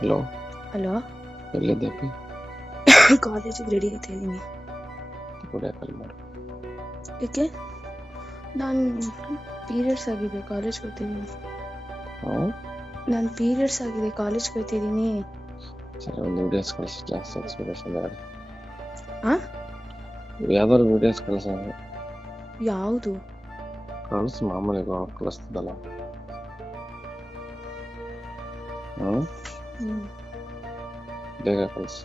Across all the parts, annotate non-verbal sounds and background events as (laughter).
Hello? Hello? ಎಲ್ಲಿದ್ದಪ್ಪಿ ಕಾಲೇಜಿಗೆ (coughs) ready ಆಯ್ತಾ ಇದ್ದೀನಿ ಕೂಡ ಕಾಲ್ ಮಾಡು. ಏಕೆ ನಾನು ಪೀರಿಯಡ್ಸ್ ಆಗಿದೆ ಕಾಲೇಜ್ಗೆ ಹೋಗ್ತಿದ್ದೀನಿ ಹಾಂ ನಾನು ಪೀರಿಯಡ್ಸ್ ಆಗಿದೆ ಕಾಲೇಜ್ಗೆ ಹೋಗ್ತಿದ್ದೀನಿ ಸರಿ ಒಂದು ವಿಡಿಯೋಸ್ ಕಳಿಸಿ ಜಾಸ್ತಿ ಎಕ್ಸ್ಪೀರಿಯನ್ಸ್ ಅಂದ್ರೆ ಆ? ಯಾವ್ದಾದ್ರು ವಿಡಿಯೋಸ್ ಕಳಿಸ. ಯಾವುದು? ಕಳಿಸ್ ಮಾಮೂಲಿ ಕಳಿಸ್ತದಲ್ಲ. ಹ್ಞೂ? ಹ್ಞೂ ಬೇಗ ಕಳಿಸಿ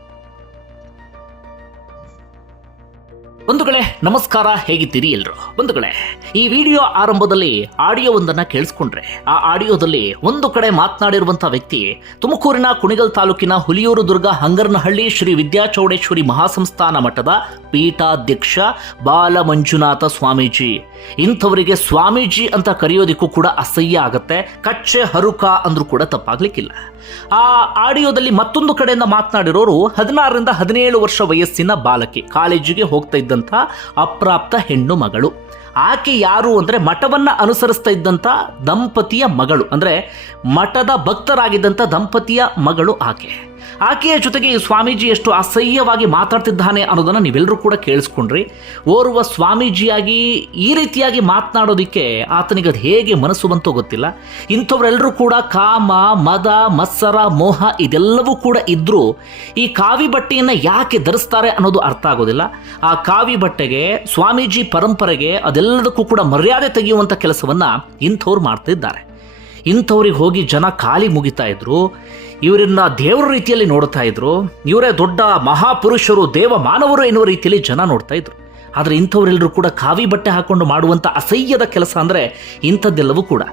ಬಂಧುಗಳೇ, ನಮಸ್ಕಾರ, ಹೇಗಿದ್ದೀರಿ ಎಲ್ರು? ಬಂಧುಗಳೇ, ಈ ವಿಡಿಯೋ ಆರಂಭದಲ್ಲಿ ಆಡಿಯೋ ಒಂದನ್ನ ಕೇಳಿಸ್ಕೊಂಡ್ರೆ, ಆ ಆಡಿಯೋದಲ್ಲಿ ಒಂದು ಕಡೆ ಮಾತನಾಡಿರುವಂತಹ ವ್ಯಕ್ತಿ ತುಮಕೂರಿನ ಕುಣಿಗಲ್ ತಾಲೂಕಿನ ಹುಲಿಯೂರು ದುರ್ಗ ಹಂಗರನಹಳ್ಳಿ ಶ್ರೀ ವಿದ್ಯಾಚೌಡೇಶ್ವರಿ ಮಹಾಸಂಸ್ಥಾನ ಮಠದ ಪೀಠಾಧ್ಯಕ್ಷ ಬಾಲ ಮಂಜುನಾಥ ಸ್ವಾಮೀಜಿ. ಇಂಥವರಿಗೆ ಸ್ವಾಮೀಜಿ ಅಂತ ಕರೆಯೋದಿಕ್ಕೂ ಕೂಡ ಅಸಹ್ಯ ಆಗತ್ತೆ, ಕಚ್ಚೆ ಹರುಕ ಅಂದ್ರೂ ಕೂಡ ತಪ್ಪಾಗ್ಲಿಕ್ಕಿಲ್ಲ. ಆ ಆಡಿಯೋದಲ್ಲಿ ಮತ್ತೊಂದು ಕಡೆಯಿಂದ ಮಾತನಾಡಿರೋರು ಹದಿನಾರರಿಂದ ಹದಿನೇಳು ವರ್ಷ ವಯಸ್ಸಿನ ಬಾಲಕಿ, ಕಾಲೇಜಿಗೆ ಹೋಗ್ತಾ ಇದ್ದಂಥ ಅಪ್ರಾಪ್ತ ಹೆಣ್ಣು ಮಗಳು. ಆಕೆ ಯಾರು ಅಂದರೆ ಮಠವನ್ನು ಅನುಸರಿಸ್ತಾ ಇದ್ದಂಥ ದಂಪತಿಯ ಮಗಳು. ಅಂದರೆ ಮಠದ ಭಕ್ತರಾಗಿದ್ದಂಥ ದಂಪತಿಯ ಮಗಳು ಆಕೆ. ಆಕೆಯ ಜೊತೆಗೆ ಈ ಸ್ವಾಮೀಜಿ ಎಷ್ಟು ಅಸಹ್ಯವಾಗಿ ಮಾತಾಡ್ತಿದ್ದಾನೆ ಅನ್ನೋದನ್ನು ನೀವೆಲ್ಲರೂ ಕೂಡ ಕೇಳಿಸ್ಕೊಂಡ್ರಿ. ಓರ್ವ ಸ್ವಾಮೀಜಿಯಾಗಿ ಈ ರೀತಿಯಾಗಿ ಮಾತನಾಡೋದಿಕ್ಕೆ ಆತನಿಗೆ ಅದು ಹೇಗೆ ಮನಸ್ಸು ಬಂತೋ ಗೊತ್ತಿಲ್ಲ. ಇಂಥವರೆಲ್ಲರೂ ಕೂಡ ಕಾಮ, ಮದ, ಮತ್ಸರ, ಮೋಹ ಇದೆಲ್ಲವೂ ಕೂಡ ಇದ್ದರೂ ಈ ಕಾವಿ ಬಟ್ಟೆಯನ್ನು ಯಾಕೆ ಧರಿಸ್ತಾರೆ ಅನ್ನೋದು ಅರ್ಥ ಆಗೋದಿಲ್ಲ. ಆ ಕಾವಿ ಬಟ್ಟೆಗೆ, ಸ್ವಾಮೀಜಿ ಪರಂಪರೆಗೆ ಅದೆಲ್ಲದಕ್ಕೂ ಕೂಡ ಮರ್ಯಾದೆ ತೆಗೆಯುವಂಥ ಕೆಲಸವನ್ನು ಇಂಥವ್ರು ಮಾಡ್ತಿದ್ದಾರೆ. ಇಂಥವ್ರಿಗೆ ಹೋಗಿ ಜನ ಖಾಲಿ ಮುಗಿತಾ ಇದ್ರು. ಇವರನ್ನ ದೇವರ ರೀತಿಯಲ್ಲಿ ನೋಡ್ತಾ ಇದ್ರು. ಇವರೇ ದೊಡ್ಡ ಮಹಾಪುರುಷರು ದೇವ ಮಾನವರು ಎನ್ನುವ ರೀತಿಯಲ್ಲಿ ಜನ ನೋಡ್ತಾ ಇದ್ರು. ಆದರೆ ಇಂಥವರೆಲ್ಲರೂ ಕೂಡ ಕಾವಿ ಬಟ್ಟೆ ಹಾಕೊಂಡು ಮಾಡುವಂಥ ಅಸಹ್ಯದ ಕೆಲಸ ಅಂದರೆ ಇಂಥದ್ದೆಲ್ಲವೂ ಕೂಡ.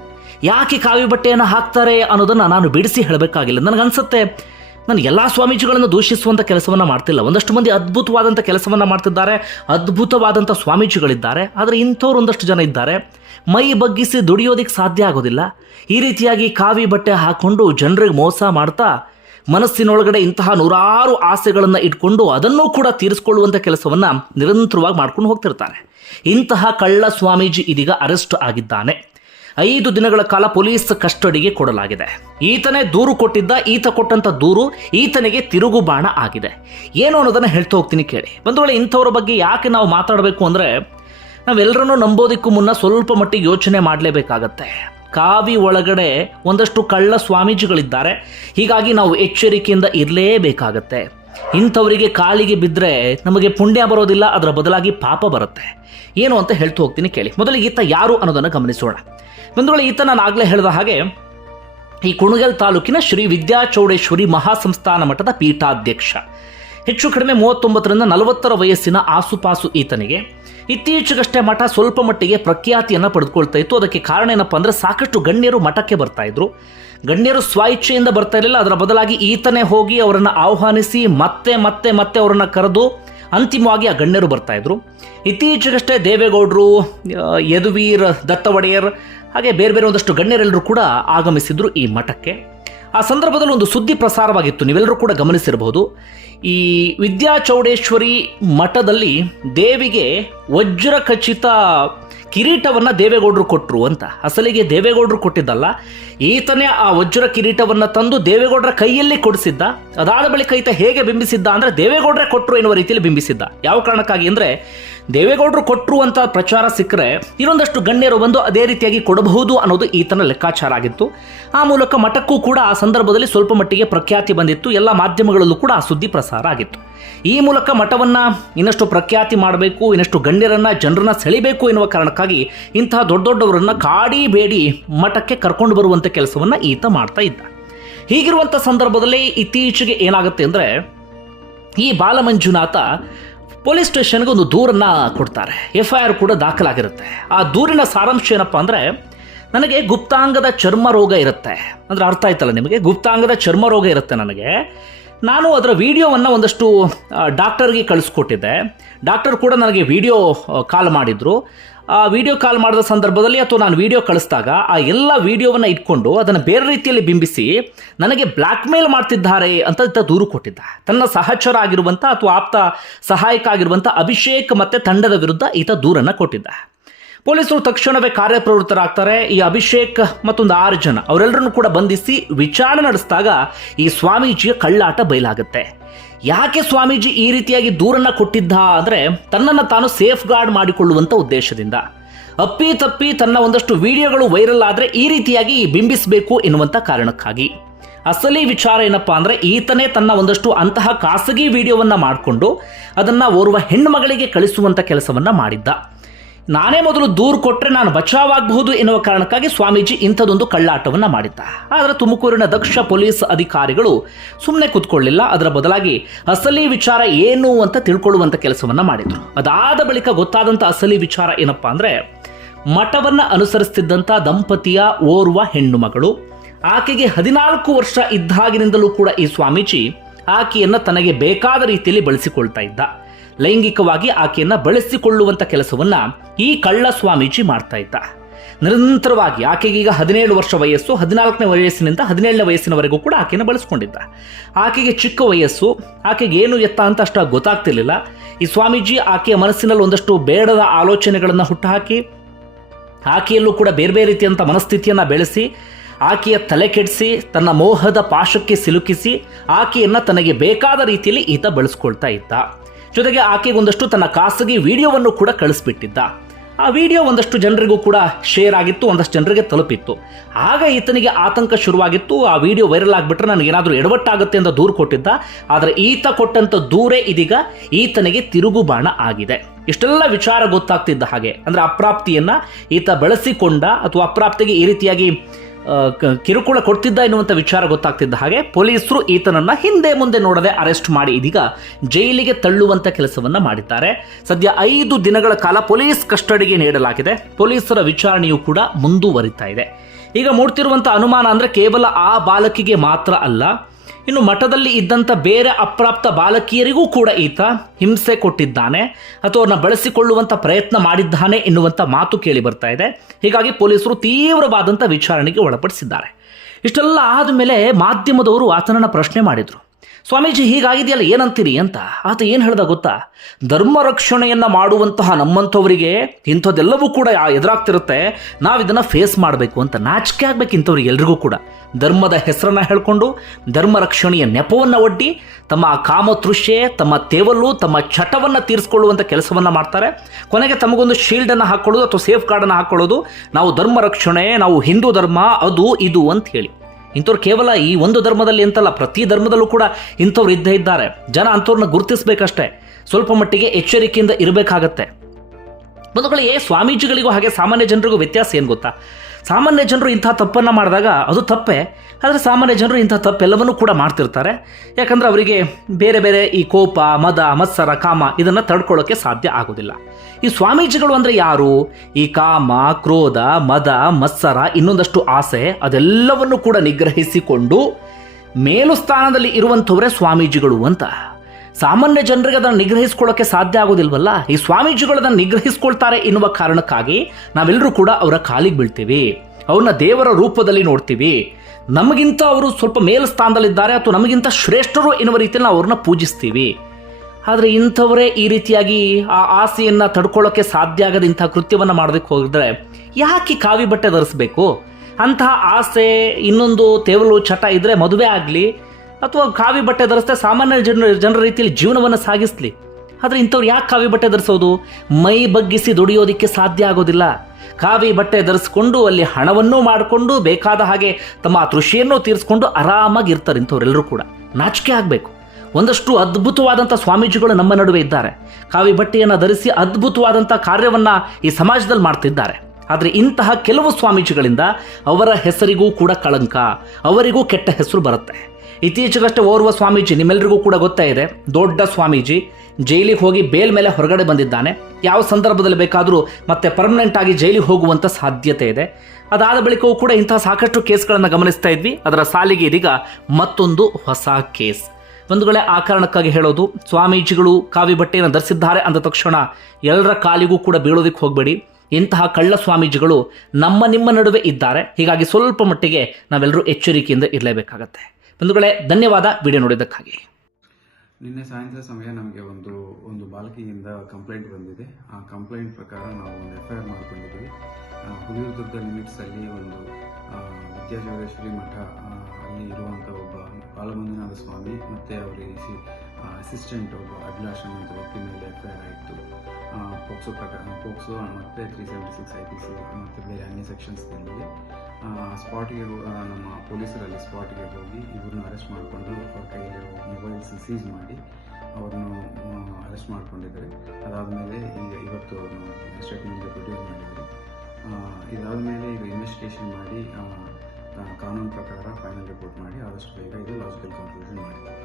ಯಾಕೆ ಕಾವಿ ಬಟ್ಟೆಯನ್ನು ಹಾಕ್ತಾರೆ ಅನ್ನೋದನ್ನು ನಾನು ಬಿಡಿಸಿ ಹೇಳಬೇಕಾಗಿಲ್ಲ. ನನಗನ್ಸುತ್ತೆ ನಾನು ಎಲ್ಲ ಸ್ವಾಮೀಜಿಗಳನ್ನು ದೂಷಿಸುವಂಥ ಕೆಲಸವನ್ನು ಮಾಡ್ತಿಲ್ಲ. ಒಂದಷ್ಟು ಮಂದಿ ಅದ್ಭುತವಾದಂಥ ಕೆಲಸವನ್ನು ಮಾಡ್ತಿದ್ದಾರೆ ಅದ್ಭುತವಾದಂಥ ಸ್ವಾಮೀಜಿಗಳಿದ್ದಾರೆ. ಆದರೆ ಇಂಥವ್ರು ಒಂದಷ್ಟು ಜನ ಇದ್ದಾರೆ. ಮೈ ಬಗ್ಗಿಸಿ ದುಡಿಯೋದಕ್ಕೆ ಸಾಧ್ಯ ಆಗೋದಿಲ್ಲ. ಈ ರೀತಿಯಾಗಿ ಕಾವಿ ಬಟ್ಟೆ ಹಾಕ್ಕೊಂಡು ಜನರಿಗೆ ಮೋಸ ಮಾಡ್ತಾ ಮನಸ್ಸಿನೊಳಗಡೆ ಇಂತಹ ನೂರಾರು ಆಸೆಗಳನ್ನು ಇಟ್ಕೊಂಡು ಅದನ್ನೂ ಕೂಡ ತೀರಿಸ್ಕೊಳ್ಳುವಂಥ ಕೆಲಸವನ್ನು ನಿರಂತರವಾಗಿ ಮಾಡ್ಕೊಂಡು ಹೋಗ್ತಿರ್ತಾರೆ. ಇಂತಹ ಕಳ್ಳ ಸ್ವಾಮೀಜಿ ಇದೀಗ ಅರೆಸ್ಟ್ ಆಗಿದ್ದಾನೆ. ಐದು ದಿನಗಳ ಕಾಲ ಪೊಲೀಸ್ ಕಸ್ಟಡಿಗೆ ಕೊಡಲಾಗಿದೆ. ಈತನೇ ದೂರು ಕೊಟ್ಟಿದ್ದ, ಈತ ಕೊಟ್ಟಂತ ದೂರು ಈತನಿಗೆ ತಿರುಗುಬಾಣ ಆಗಿದೆ. ಏನು ಅನ್ನೋದನ್ನ ಹೇಳ್ತಾ ಹೋಗ್ತೀನಿ ಕೇಳಿ. ಒಂದು ವೇಳೆ ಇಂಥವ್ರ ಬಗ್ಗೆ ಯಾಕೆ ನಾವು ಮಾತಾಡಬೇಕು ಅಂದ್ರೆ ನಾವೆಲ್ಲರನ್ನೂ ನಂಬೋದಕ್ಕೂ ಮುನ್ನ ಸ್ವಲ್ಪ ಮಟ್ಟಿಗೆ ಯೋಚನೆ ಮಾಡಲೇಬೇಕಾಗತ್ತೆ. ಕಾವಿ ಒಳಗಡೆ ಒಂದಷ್ಟು ಕಳ್ಳ ಸ್ವಾಮೀಜಿಗಳಿದ್ದಾರೆ. ಹೀಗಾಗಿ ನಾವು ಎಚ್ಚರಿಕೆಯಿಂದ ಇರಲೇಬೇಕಾಗತ್ತೆ. ಇಂಥವರಿಗೆ ಕಾಲಿಗೆ ಬಿದ್ದರೆ ನಮಗೆ ಪುಣ್ಯ ಬರೋದಿಲ್ಲ, ಅದರ ಬದಲಾಗಿ ಪಾಪ ಬರುತ್ತೆ. ಏನು ಅಂತ ಹೇಳ್ತಾ ಹೋಗ್ತೀನಿ ಕೇಳಿ. ಮೊದಲಿಗೆ ಈತ ಯಾರು ಅನ್ನೋದನ್ನು ಗಮನಿಸೋಣ. ಬಂದುಗಳು ಈತ ನಾನು ಆಗಲೇ ಹೇಳಿದ ಹಾಗೆ ಈ ಕುಣಗಲ್ ತಾಲೂಕಿನ ಶ್ರೀ ವಿದ್ಯಾಚೌಡೇಶ್ವರಿ ಮಹಾಸಂಸ್ಥಾನ ಮಠದ ಪೀಠಾಧ್ಯಕ್ಷ. ಹೆಚ್ಚು ಕಡಿಮೆ ಮೂವತ್ತೊಂಬತ್ತರಿಂದ ನಲವತ್ತರ ವಯಸ್ಸಿನ ಆಸುಪಾಸು ಈತನಿಗೆ. ಇತ್ತೀಚೆಗಷ್ಟೇ ಮಠ ಸ್ವಲ್ಪ ಮಟ್ಟಿಗೆ ಪ್ರಖ್ಯಾತಿಯನ್ನು ಪಡೆದುಕೊಳ್ತಾ ಇತ್ತು. ಅದಕ್ಕೆ ಕಾರಣ ಏನಪ್ಪ ಅಂದರೆ ಸಾಕಷ್ಟು ಗಣ್ಯರು ಮಠಕ್ಕೆ ಬರ್ತಾ ಇದ್ರು. ಗಣ್ಯರು ಸ್ವಇಚ್ಛೆಯಿಂದ ಬರ್ತಾ ಇರಲಿಲ್ಲ. ಅದರ ಬದಲಾಗಿ ಈತನೇ ಹೋಗಿ ಅವರನ್ನು ಆಹ್ವಾನಿಸಿ ಮತ್ತೆ ಮತ್ತೆ ಮತ್ತೆ ಅವರನ್ನು ಕರೆದು ಅಂತಿಮವಾಗಿ ಆ ಗಣ್ಯರು ಬರ್ತಾ ಇದ್ರು. ಇತ್ತೀಚೆಗಷ್ಟೇ ದೇವೇಗೌಡರು ಯದುವೀರ್ ದತ್ತ ಒಡೆಯರ್ ಹಾಗೆ ಬೇರೆ ಬೇರೆ ಒಂದಷ್ಟು ಗಣ್ಯರೆಲ್ಲರೂ ಕೂಡ ಆಗಮಿಸಿದ್ರು ಈ ಮಠಕ್ಕೆ. ಆ ಸಂದರ್ಭದಲ್ಲಿ ಒಂದು ಸುದ್ದಿ ಪ್ರಸಾರವಾಗಿತ್ತು. ನೀವೆಲ್ಲರೂ ಕೂಡ ಗಮನಿಸಿರಬಹುದು. ಈ ವಿದ್ಯಾ ಚೌಡೇಶ್ವರಿ ಮಠದಲ್ಲಿ ದೇವಿಗೆ ವಜ್ರ ಖಚಿತ ಕಿರೀಟವನ್ನು ದೇವೇಗೌಡರು ಕೊಟ್ಟರು ಅಂತ. ಅಸಲಿಗೆ ದೇವೇಗೌಡರು ಕೊಟ್ಟಿದ್ದಲ್ಲ. ಈತನೇ ಆ ವಜ್ರ ಕಿರೀಟವನ್ನು ತಂದು ದೇವೇಗೌಡರ ಕೈಯಲ್ಲಿ ಕೊಡಿಸಿದ್ದ. ಅದಾದ ಬಳಿಕ ಈತ ಹೇಗೆ ಬಿಂಬಿಸಿದ್ದ ಅಂದರೆ ದೇವೇಗೌಡರೇ ಕೊಟ್ಟರು ಎನ್ನುವ ರೀತಿಯಲ್ಲಿ ಬಿಂಬಿಸಿದ್ದ. ಯಾವ ಕಾರಣಕ್ಕಾಗಿ ಅಂದ್ರೆ ದೇವೇಗೌಡರು ಕೊಟ್ಟರು ಅಂತ ಪ್ರಚಾರ ಸಿಕ್ಕರೆ ಇನ್ನೊಂದಷ್ಟು ಗಣ್ಯರು ಬಂದು ಅದೇ ರೀತಿಯಾಗಿ ಕೊಡಬಹುದು ಅನ್ನೋದು ಈತನ ಲೆಕ್ಕಾಚಾರ ಆಗಿತ್ತು. ಆ ಮೂಲಕ ಮಠಕ್ಕೂ ಕೂಡ ಆ ಸಂದರ್ಭದಲ್ಲಿ ಸ್ವಲ್ಪ ಮಟ್ಟಿಗೆ ಪ್ರಖ್ಯಾತಿ ಬಂದಿತ್ತು. ಎಲ್ಲ ಮಾಧ್ಯಮಗಳಲ್ಲೂ ಕೂಡ ಆ ಸುದ್ದಿ ಪ್ರಸಾರ ಆಗಿತ್ತು. ಈ ಮೂಲಕ ಮಠವನ್ನು ಇನ್ನಷ್ಟು ಪ್ರಖ್ಯಾತಿ ಮಾಡಬೇಕು, ಇನ್ನಷ್ಟು ಗಣ್ಯರನ್ನು, ಜನರನ್ನ ಸೆಳಿಬೇಕು ಎನ್ನುವ ಕಾರಣಕ್ಕಾಗಿ ಇಂತಹ ದೊಡ್ಡ ದೊಡ್ಡವರನ್ನ ಕಾಡಿ ಬೇಡಿ ಮಠಕ್ಕೆ ಕರ್ಕೊಂಡು ಬರುವಂತ ಕೆಲಸವನ್ನ ಈತ ಮಾಡ್ತಾ ಇದ್ದ. ಹೀಗಿರುವಂಥ ಸಂದರ್ಭದಲ್ಲಿ ಇತ್ತೀಚೆಗೆ ಏನಾಗುತ್ತೆ ಅಂದರೆ ಈ ಬಾಲಮಂಜುನಾಥ ಪೊಲೀಸ್ ಸ್ಟೇಷನ್ಗೆ ಒಂದು ದೂರನ್ನ ಕೊಡ್ತಾರೆ. ಎಫ್ ಐ ಆರ್ ಕೂಡ ದಾಖಲಾಗಿರುತ್ತೆ. ಆ ದೂರಿನ ಸಾರಾಂಶ ಏನಪ್ಪ ಅಂದರೆ, ನನಗೆ ಗುಪ್ತಾಂಗದ ಚರ್ಮ ರೋಗ ಇರುತ್ತೆ. ಅಂದರೆ ಅರ್ಥ ಆಯ್ತಲ್ಲ ನಿಮಗೆ? ಗುಪ್ತಾಂಗದ ಚರ್ಮ ರೋಗ ಇರುತ್ತೆ ನನಗೆ. ನಾನು ಅದರ ವಿಡಿಯೋವನ್ನು ಒಂದಷ್ಟು ಡಾಕ್ಟರ್ಗೆ ಕಳಿಸ್ಕೊಟ್ಟಿದ್ದೆ. ಡಾಕ್ಟರ್ ಕೂಡ ನನಗೆ ವಿಡಿಯೋ ಕಾಲ್ ಮಾಡಿದರು. ಆ, ವಿಡಿಯೋ ಕಾಲ್ ಮಾಡಿದ ಸಂದರ್ಭದಲ್ಲಿ ಅಥವಾ ನಾನು ವಿಡಿಯೋ ಕಳಿಸಿದಾಗ ಆ ಎಲ್ಲ ವಿಡಿಯೋವನ್ನು ಇಟ್ಕೊಂಡು ಅದನ್ನು ಬೇರೆ ರೀತಿಯಲ್ಲಿ ಬಿಂಬಿಸಿ ನನಗೆ ಬ್ಲ್ಯಾಕ್ ಮೇಲ್ ಮಾಡ್ತಿದ್ದಾರೆ ಅಂತ ದೂರು ಕೊಟ್ಟಿದ್ದ. ತನ್ನ ಸಹಚರ ಆಗಿರುವಂಥ ಅಥವಾ ಆಪ್ತ ಸಹಾಯಕ ಆಗಿರುವಂಥ ಅಭಿಷೇಕ್ ಮತ್ತು ತಂಡದ ವಿರುದ್ಧ ಈತ ದೂರನ್ನು ಕೊಟ್ಟಿದ್ದ. ಪೊಲೀಸರು ತಕ್ಷಣವೇ ಕಾರ್ಯಪ್ರವೃತ್ತರಾಗ್ತಾರೆ. ಈ ಅಭಿಷೇಕ್ ಮತ್ತೊಂದು ಆರು ಜನ. ಅವರೆಲ್ಲರನ್ನು ಕೂಡ ಬಂಧಿಸಿ ವಿಚಾರಣೆ ನಡೆಸಿದಾಗ ಈ ಸ್ವಾಮೀಜಿಯ ಕಳ್ಳಾಟ ಬಯಲಾಗುತ್ತೆ. ಯಾಕೆ ಸ್ವಾಮೀಜಿ ಈ ರೀತಿಯಾಗಿ ದೂರನ್ನ ಕೊಟ್ಟಿದ್ದ ಅಂದ್ರೆ ತನ್ನನ್ನು ತಾನು ಸೇಫ್ ಗಾರ್ಡ್ ಮಾಡಿಕೊಳ್ಳುವಂತ ಉದ್ದೇಶದಿಂದ. ಅಪ್ಪಿ ತಪ್ಪಿ ತನ್ನ ಒಂದಷ್ಟು ವಿಡಿಯೋಗಳು ವೈರಲ್ ಆದ್ರೆ ಈ ರೀತಿಯಾಗಿ ಬಿಂಬಿಸಬೇಕು ಎನ್ನುವಂಥ ಕಾರಣಕ್ಕಾಗಿ. ಅಸಲಿ ವಿಚಾರ ಏನಪ್ಪಾ ಅಂದ್ರೆ ಈತನೇ ತನ್ನ ಒಂದಷ್ಟು ಅಂತಹ ಖಾಸಗಿ ವಿಡಿಯೋವನ್ನ ಮಾಡಿಕೊಂಡು ಅದನ್ನ ಓರ್ವ ಹೆಣ್ಣು ಮಗಳಿಗೆ ಕಳಿಸುವಂತ ಕೆಲಸವನ್ನ ಮಾಡಿದ್ದ. ನಾನೇ ಮೊದಲು ದೂರು ಕೊಟ್ಟರೆ ನಾನು ಬಚಾವಾಗಬಹುದು ಎನ್ನುವ ಕಾರಣಕ್ಕಾಗಿ ಸ್ವಾಮೀಜಿ ಇಂಥದೊಂದು ಕಳ್ಳಾಟವನ್ನ ಮಾಡಿದ್ದ. ಆದರೆ ತುಮಕೂರಿನ ದಕ್ಷ ಪೊಲೀಸ್ ಅಧಿಕಾರಿಗಳು ಸುಮ್ಮನೆ ಕೂತ್ಕೊಳ್ಳಿಲ್ಲ. ಅದರ ಬದಲಾಗಿ ಅಸಲಿ ವಿಚಾರ ಏನು ಅಂತ ತಿಳ್ಕೊಳ್ಳುವಂಥ ಕೆಲಸವನ್ನ ಮಾಡಿದ್ರು. ಅದಾದ ಬಳಿಕ ಗೊತ್ತಾದಂತ ಅಸಲಿ ವಿಚಾರ ಏನಪ್ಪಾ ಅಂದ್ರೆ, ಮಠವನ್ನ ಅನುಸರಿಸುತ್ತಿದ್ದಂಥ ದಂಪತಿಯ ಓರ್ವ ಹೆಣ್ಣು ಮಗಳು, ಆಕೆಗೆ ಹದಿನಾಲ್ಕು ವರ್ಷ ಇದ್ದಾಗಿನಿಂದಲೂ ಕೂಡ ಈ ಸ್ವಾಮೀಜಿ ಆಕೆಯನ್ನು ತನಗೆ ಬೇಕಾದ ರೀತಿಯಲ್ಲಿ ಬಳಸಿಕೊಳ್ತಾ ಇದ್ದ. ಲೈಂಗಿಕವಾಗಿ ಆಕೆಯನ್ನ ಬಳಸಿಕೊಳ್ಳುವಂತ ಕೆಲಸವನ್ನ ಈ ಕಳ್ಳ ಸ್ವಾಮೀಜಿ ಮಾಡ್ತಾ ಇದ್ದ. ನಿರಂತರವಾಗಿ ಆಕೆಗೆ ಈಗ ಹದಿನೇಳು ವರ್ಷ ವಯಸ್ಸು, ಹದಿನಾಲ್ಕನೇ ವಯಸ್ಸಿನಿಂದ ಹದಿನೇಳನೇ ವಯಸ್ಸಿನವರೆಗೂ ಕೂಡ ಆಕೆಯನ್ನು ಬಳಸ್ಕೊಂಡಿದ್ದ. ಆಕೆಗೆ ಚಿಕ್ಕ ವಯಸ್ಸು, ಆಕೆಗೆ ಏನು ಎತ್ತ ಅಂತ ಅಷ್ಟು ಗೊತ್ತಾಗ್ತಿರ್ಲಿಲ್ಲ. ಈ ಸ್ವಾಮೀಜಿ ಆಕೆಯ ಮನಸ್ಸಿನಲ್ಲಿ ಒಂದಷ್ಟು ಬೇಡದ ಆಲೋಚನೆಗಳನ್ನು ಹುಟ್ಟುಹಾಕಿ, ಆಕೆಯಲ್ಲೂ ಕೂಡ ಬೇರೆ ಬೇರೆ ರೀತಿಯಂಥ ಮನಸ್ಥಿತಿಯನ್ನು ಬೆಳೆಸಿ, ಆಕೆಯ ತಲೆ ಕೆಡಿಸಿ, ತನ್ನ ಮೋಹದ ಪಾಶಕ್ಕೆ ಸಿಲುಕಿಸಿ, ಆಕೆಯನ್ನು ತನಗೆ ಬೇಕಾದ ರೀತಿಯಲ್ಲಿ ಈತ ಬಳಸ್ಕೊಳ್ತಾ ಇದ್ದ. ಜೊತೆಗೆ ಆಕೆಗೆ ಒಂದಷ್ಟು ತನ್ನ ಖಾಸಗಿ ವಿಡಿಯೋವನ್ನು ಕೂಡ ಕಳಿಸ್ಬಿಟ್ಟಿದ್ದ. ಆ ವಿಡಿಯೋ ಒಂದಷ್ಟು ಜನರಿಗೂ ಕೂಡ ಶೇರ್ ಆಗಿತ್ತು, ಒಂದಷ್ಟು ಜನರಿಗೆ ತಲುಪಿತ್ತು. ಆಗ ಈತನಿಗೆ ಆತಂಕ ಶುರುವಾಗಿತ್ತು, ಆ ವಿಡಿಯೋ ವೈರಲ್ ಆಗಿಬಿಟ್ರೆ ನನಗೇನಾದರೂ ಎಡವಟ್ಟಾಗುತ್ತೆ ಅಂತ ದೂರು ಕೊಟ್ಟಿದ್ದ. ಆದರೆ ಈತ ಕೊಟ್ಟಂಥ ದೂರೇ ಇದೀಗ ಈತನಿಗೆ ತಿರುಗುಬಾಣ ಆಗಿದೆ. ಇಷ್ಟೆಲ್ಲ ವಿಚಾರ ಗೊತ್ತಾಗ್ತಿದ್ದ ಹಾಗೆ, ಅಂದರೆ ಅಪ್ರಾಪ್ತಿಯನ್ನು ಈತ ಬಳಸಿಕೊಂಡ ಅಥವಾ ಅಪ್ರಾಪ್ತಿಗೆ ಈ ರೀತಿಯಾಗಿ ಕಿರುಕುಳ ಕೊಡ್ತಿದ್ದ ಎನ್ನುವಂಥ ವಿಚಾರ ಗೊತ್ತಾಗ್ತಿದ್ದ ಹಾಗೆ ಪೊಲೀಸರು ಈತನನ್ನು ಹಿಂದೆ ಮುಂದೆ ನೋಡದೆ ಅರೆಸ್ಟ್ ಮಾಡಿ ಇದೀಗ ಜೈಲಿಗೆ ತಳ್ಳುವಂಥ ಕೆಲಸವನ್ನು ಮಾಡಿದ್ದಾರೆ. ಸದ್ಯ ಐದು ದಿನಗಳ ಕಾಲ ಪೊಲೀಸ್ ಕಸ್ಟಡಿಗೆ ನೀಡಲಾಗಿದೆ. ಪೊಲೀಸರ ವಿಚಾರಣೆಯು ಕೂಡ ಮುಂದುವರಿತಾ ಇದೆ. ಈಗ ಮೂಡ್ತಿರುವಂಥ ಅನುಮಾನ ಅಂದರೆ ಕೇವಲ ಆ ಬಾಲಕಿಗೆ ಮಾತ್ರ ಅಲ್ಲ ಇನ್ನು ಮಠದಲ್ಲಿ ಇದ್ದಂಥ ಬೇರೆ ಅಪ್ರಾಪ್ತ ಬಾಲಕಿಯರಿಗೂ ಕೂಡ ಈತ ಹಿಂಸೆ ಕೊಟ್ಟಿದ್ದಾನೆ. ಅಥವಾ ಅವ್ರನ್ನ ಬಳಸಿಕೊಳ್ಳುವಂಥ ಪ್ರಯತ್ನ ಮಾಡಿದ್ದಾನೆ ಎನ್ನುವಂಥ ಮಾತು ಕೇಳಿ ಬರ್ತಾ ಇದೆ. ಹೀಗಾಗಿ ಪೊಲೀಸರು ತೀವ್ರವಾದಂಥ ವಿಚಾರಣೆಗೆ ಒಳಪಡಿಸಿದ್ದಾರೆ. ಇಷ್ಟೆಲ್ಲ ಆದಮೇಲೆ ಮಾಧ್ಯಮದವರು ಆತನನ್ನ ಪ್ರಶ್ನೆ ಮಾಡಿದರು. ಸ್ವಾಮೀಜಿ ಹೀಗಾಗಿದೆಯಲ್ಲ, ಏನಂತೀರಿ ಅಂತ? ಆತ ಏನು ಹೇಳ್ದ ಗೊತ್ತಾ? ಧರ್ಮ ರಕ್ಷಣೆಯನ್ನ ಮಾಡುವಂತಹ ನಮ್ಮಂಥವರಿಗೆ ಇಂಥದ್ದೆಲ್ಲವೂ ಕೂಡ ಎದುರಾಗ್ತಿರುತ್ತೆ. ನಾವು ಇದನ್ನು ಫೇಸ್ ಮಾಡಬೇಕು ಅಂತ ನಾಚಿಕೆ ಆಗಬೇಕು ಇಂಥವ್ರಿಗೆ ಎಲ್ರಿಗೂ ಕೂಡ. ಧರ್ಮದ ಹೆಸರನ್ನ ಹೇಳ್ಕೊಂಡು, ಧರ್ಮ ರಕ್ಷಣೆಯ ನೆಪವನ್ನ ಒಡ್ಡಿ, ತಮ್ಮ ಕಾಮತೃಷ್ಯೆ, ತಮ್ಮ ತೇವಲು ತಮ್ಮ ಚಟವನ್ನು ತೀರಿಸ್ಕೊಳ್ಳುವಂಥ ಕೆಲಸವನ್ನ ಮಾಡ್ತಾರೆ. ಕೊನೆಗೆ ತಮಗೊಂದು ಶೀಲ್ಡನ್ನು ಹಾಕ್ಕೊಳ್ಳೋದು ಅಥವಾ ಸೇಫ್ ಗಾರ್ಡನ್ನು ಹಾಕ್ಕೊಳ್ಳೋದು ನಾವು ಧರ್ಮ ರಕ್ಷಣೆ, ನಾವು ಹಿಂದೂ ಧರ್ಮ, ಅದು, ಇದು ಅಂತ ಹೇಳಿ. ಇಂಥವ್ರು ಕೇವಲ ಈ ಒಂದು ಧರ್ಮದಲ್ಲಿ ಅಂತಲ್ಲ, ಪ್ರತಿ ಧರ್ಮದಲ್ಲೂ ಕೂಡ ಇಂಥವ್ರು ಇದ್ದೇ ಇದ್ದಾರೆ. ಜನ ಅಂಥವ್ರನ್ನ ಗುರುತಿಸಬೇಕಷ್ಟೇ. ಸ್ವಲ್ಪ ಮಟ್ಟಿಗೆ ಎಚ್ಚರಿಕೆಯಿಂದ ಇರಬೇಕಾಗತ್ತೆ. ಬಂಧುಗಳೇ, ಸ್ವಾಮೀಜಿಗಳಿಗೂ ಹಾಗೆ ಸಾಮಾನ್ಯ ಜನರಿಗೂ ವ್ಯತ್ಯಾಸ ಏನು ಗೊತ್ತಾ? ಸಾಮಾನ್ಯ ಜನರು ಇಂಥ ತಪ್ಪನ್ನು ಮಾಡಿದಾಗ ಅದು ತಪ್ಪೇ, ಆದರೆ ಸಾಮಾನ್ಯ ಜನರು ಇಂಥ ತಪ್ಪೆಲ್ಲವನ್ನೂ ಕೂಡ ಮಾಡ್ತಿರ್ತಾರೆ. ಯಾಕಂದರೆ ಅವರಿಗೆ ಬೇರೆ ಬೇರೆ ಈ ಕೋಪ, ಮದ, ಮತ್ಸರ, ಕಾಮ ಇದನ್ನು ತಡ್ಕೊಳ್ಳೋಕ್ಕೆ ಸಾಧ್ಯ ಆಗೋದಿಲ್ಲ. ಈ ಸ್ವಾಮೀಜಿಗಳು ಅಂದರೆ ಯಾರು? ಈ ಕಾಮ, ಕ್ರೋಧ, ಮದ, ಮತ್ಸರ ಇನ್ನೊಂದಷ್ಟು ಆಸೆ, ಅದೆಲ್ಲವನ್ನು ಕೂಡ ನಿಗ್ರಹಿಸಿಕೊಂಡು ಮೇಲು ಸ್ಥಾನದಲ್ಲಿ ಇರುವಂಥವರೇ ಸ್ವಾಮೀಜಿಗಳು ಅಂತ. ಸಾಮಾನ್ಯ ಜನರಿಗೆ ಅದನ್ನು ನಿಗ್ರಹಿಸ್ಕೊಳ್ಳೋಕೆ ಸಾಧ್ಯ ಆಗೋದಿಲ್ವಲ್ಲ? ಈ ಸ್ವಾಮೀಜಿಗಳು ಅದನ್ನು ನಿಗ್ರಹಿಸ್ಕೊಳ್ತಾರೆ ಎನ್ನುವ ಕಾರಣಕ್ಕಾಗಿ ನಾವೆಲ್ಲರೂ ಕೂಡ ಅವರ ಕಾಲಿಗೆ ಬೀಳ್ತೀವಿ. ಅವ್ರನ್ನ ದೇವರ ರೂಪದಲ್ಲಿ ನೋಡ್ತೀವಿ. ನಮಗಿಂತ ಅವರು ಸ್ವಲ್ಪ ಮೇಲು ಸ್ಥಾನದಲ್ಲಿದ್ದಾರೆ ಅಥವಾ ನಮಗಿಂತ ಶ್ರೇಷ್ಠರು ಎನ್ನುವ ರೀತಿಯಲ್ಲಿ ನಾವು ಅವ್ರನ್ನ ಪೂಜಿಸ್ತೀವಿ. ಆದರೆ ಇಂಥವರೇ ಈ ರೀತಿಯಾಗಿ ಆ ಆಸೆಯನ್ನು ತಡ್ಕೊಳ್ಳೋಕ್ಕೆ ಸಾಧ್ಯ ಆಗದ ಇಂಥ ಕೃತ್ಯವನ್ನು ಮಾಡೋದಕ್ಕೆ ಹೋಗಿದ್ರೆ ಯಾಕೆ ಕಾವಿ ಬಟ್ಟೆ ಧರಿಸ್ಬೇಕು? ಅಂತಹ ಆಸೆ ಇನ್ನೊಂದು ತೇವಲು ಚಟ ಇದ್ರೆ ಮದುವೆ ಆಗಲಿ ಅಥವಾ ಕಾವಿ ಬಟ್ಟೆ ಧರಿಸ್ದೆ ಸಾಮಾನ್ಯ ಜನ ಜನರ ರೀತಿಯಲ್ಲಿ ಜೀವನವನ್ನು ಸಾಗಿಸ್ಲಿ. ಆದರೆ ಇಂಥವ್ರು ಯಾಕೆ ಕಾವಿ ಬಟ್ಟೆ ಧರಿಸೋದು? ಮೈ ಬಗ್ಗಿಸಿ ದುಡಿಯೋದಕ್ಕೆ ಸಾಧ್ಯ ಆಗೋದಿಲ್ಲ. ಕಾವಿ ಬಟ್ಟೆ ಧರಿಸ್ಕೊಂಡು ಅಲ್ಲಿ ಹಣವನ್ನೂ ಮಾಡಿಕೊಂಡು ಬೇಕಾದ ಹಾಗೆ ತಮ್ಮ ತೃಷಿಯನ್ನು ತೀರಿಸ್ಕೊಂಡು ಆರಾಮಾಗಿ ಇರ್ತಾರೆ ಇಂಥವ್ರೆಲ್ಲರೂ ಕೂಡ. ನಾಚಿಕೆ ಆಗಬೇಕು. ಒಂದಷ್ಟು ಅದ್ಭುತವಾದಂಥ ಸ್ವಾಮೀಜಿಗಳು ನಮ್ಮ ನಡುವೆ ಇದ್ದಾರೆ. ಕಾವಿ ಬಟ್ಟೆಯನ್ನು ಧರಿಸಿ ಅದ್ಭುತವಾದಂಥ ಕಾರ್ಯವನ್ನು ಈ ಸಮಾಜದಲ್ಲಿ ಮಾಡ್ತಿದ್ದಾರೆ. ಆದರೆ ಇಂತಹ ಕೆಲವು ಸ್ವಾಮೀಜಿಗಳಿಂದ ಅವರ ಹೆಸರಿಗೂ ಕೂಡ ಕಳಂಕ, ಅವರಿಗೂ ಕೆಟ್ಟ ಹೆಸರು ಬರುತ್ತೆ. ಇತ್ತೀಚೆಗಷ್ಟೇ ಓರ್ವ ಸ್ವಾಮೀಜಿ ನಿಮ್ಮೆಲ್ಲರಿಗೂ ಕೂಡ ಗೊತ್ತೇ ಇದೆ, ದೊಡ್ಡ ಸ್ವಾಮೀಜಿ, ಜೈಲಿಗೆ ಹೋಗಿ ಬೇಲ್ ಮೇಲೆ ಹೊರಗಡೆ ಬಂದಿದ್ದಾನೆ. ಯಾವ ಸಂದರ್ಭದಲ್ಲಿ ಬೇಕಾದರೂ ಮತ್ತೆ ಪರ್ಮನೆಂಟ್ ಆಗಿ ಜೈಲಿಗೆ ಹೋಗುವಂಥ ಸಾಧ್ಯತೆ ಇದೆ. ಅದಾದ ಬಳಿಕವೂ ಕೂಡ ಇಂತಹ ಸಾಕಷ್ಟು ಕೇಸ್ಗಳನ್ನು ಗಮನಿಸ್ತಾ ಇದ್ವಿ. ಅದರ ಸಾಲಿಗೆ ಇದೀಗ ಮತ್ತೊಂದು ಹೊಸ ಕೇಸ್. ಒಂದು ವೇಳೆ ಆ ಕಾರಣಕ್ಕಾಗಿ ಹೇಳೋದು, ಸ್ವಾಮೀಜಿಗಳು ಕಾವಿ ಬಟ್ಟೆಯನ್ನು ಧರಿಸಿದ್ದಾರೆ ಅಂದ ತಕ್ಷಣ ಎಲ್ಲರ ಕಾಲಿಗೂ ಕೂಡ ಬೀಳೋದಕ್ಕೆ ಹೋಗಬೇಡಿ. ಇಂತಹ ಕಳ್ಳ ಸ್ವಾಮೀಜಿಗಳು ನಮ್ಮ ನಿಮ್ಮ ನಡುವೆ ಇದ್ದಾರೆ. ಹೀಗಾಗಿ ಸ್ವಲ್ಪ ಮಟ್ಟಿಗೆ ನಾವೆಲ್ಲರೂ ಎಚ್ಚರಿಕೆಯಿಂದ ಇರಲೇಬೇಕಾಗತ್ತೆ. ಬಂಧುಗಳೇ ಧನ್ಯವಾದ ವಿಡಿಯೋ ನೋಡಿದ್ದಕ್ಕಾಗಿ. ನಿನ್ನೆ ಸಾಯಂಕಾಲ ಸಮಯ ನಮಗೆ ಒಂದು ಒಂದು ಬಾಲಕಿಯಿಂದ ಕಂಪ್ಲೇಂಟ್ ಬಂದಿದೆ. ಆ ಕಂಪ್ಲೇಂಟ್ ಪ್ರಕಾರ ನಾವು ಒಂದು ಎಫ್ ಐ ಆರ್ ಮಾಡ್ಕೊಂಡಿದ್ದೀವಿ ಹುಲಿಯೂರುದುರ್ಗ ಲಿಮಿಟ್ಸಲ್ಲಿ ಒಂದು ಆ, ಮಠ ಅಲ್ಲಿ ಇರುವಂಥ ಒಬ್ಬ ಬಾಲಮಂಜುನಾಥ ಸ್ವಾಮಿ ಮತ್ತು ಅವರಿಗೆ ಅಸಿಸ್ಟೆಂಟ್ ಒಬ್ಬ ಅಭಿಲಾಷ್ ಅನ್ನುವಂಥ ವ್ಯಕ್ತಿ ಮೇಲೆ ಎಫ್ ಐ ಆರ್ ಆಯಿತು ಪೋಕ್ಸೋ ಪ್ರಕಾರ ಪೋಕ್ಸೋ ಮತ್ತು three seventy six I P C ಮತ್ತು ಬೇರೆ ಅನ್ಯ ಸೆಕ್ಷನ್ಸ್ಗಳಲ್ಲಿ ಸ್ಪಾಟ್ಗೆ ನಮ್ಮ ಪೊಲೀಸರಲ್ಲಿ ಸ್ಪಾಟ್ಗೆ ಹೋಗಿ ಇವ್ರನ್ನ ಅರೆಸ್ಟ್ ಮಾಡಿಕೊಂಡು ಅವ್ರ ಕೈಯಲ್ಲಿರೋ ಮೊಬೈಲ್ಸ್ ಸೀಸ್ ಮಾಡಿ ಅವ್ರನ್ನು ಅರೆಸ್ಟ್ ಮಾಡಿಕೊಂಡಿದ್ದಾರೆ. ಅದಾದಮೇಲೆ ಈಗ ಇವತ್ತು ಅವ್ರನ್ನ ಸ್ಟೇಟ್ಮೆಂಟ್ ಪ್ರೊಡ್ಯೂಸ್ ಮಾಡಿದ್ದಾರೆ. ಇದಾದ ಮೇಲೆ ಈಗ ಇನ್ವೆಸ್ಟಿಗೇಷನ್ ಮಾಡಿ ಕಾನೂನು ಪ್ರಕಾರ ಫೈನಲ್ ರಿಪೋರ್ಟ್ ಮಾಡಿ ಆದಷ್ಟು ಬೇಗ ಇದು ಲಾಜಿಕಲ್ ಕನ್ಕ್ಲೂಷನ್ ಮಾಡಿದ್ದಾರೆ.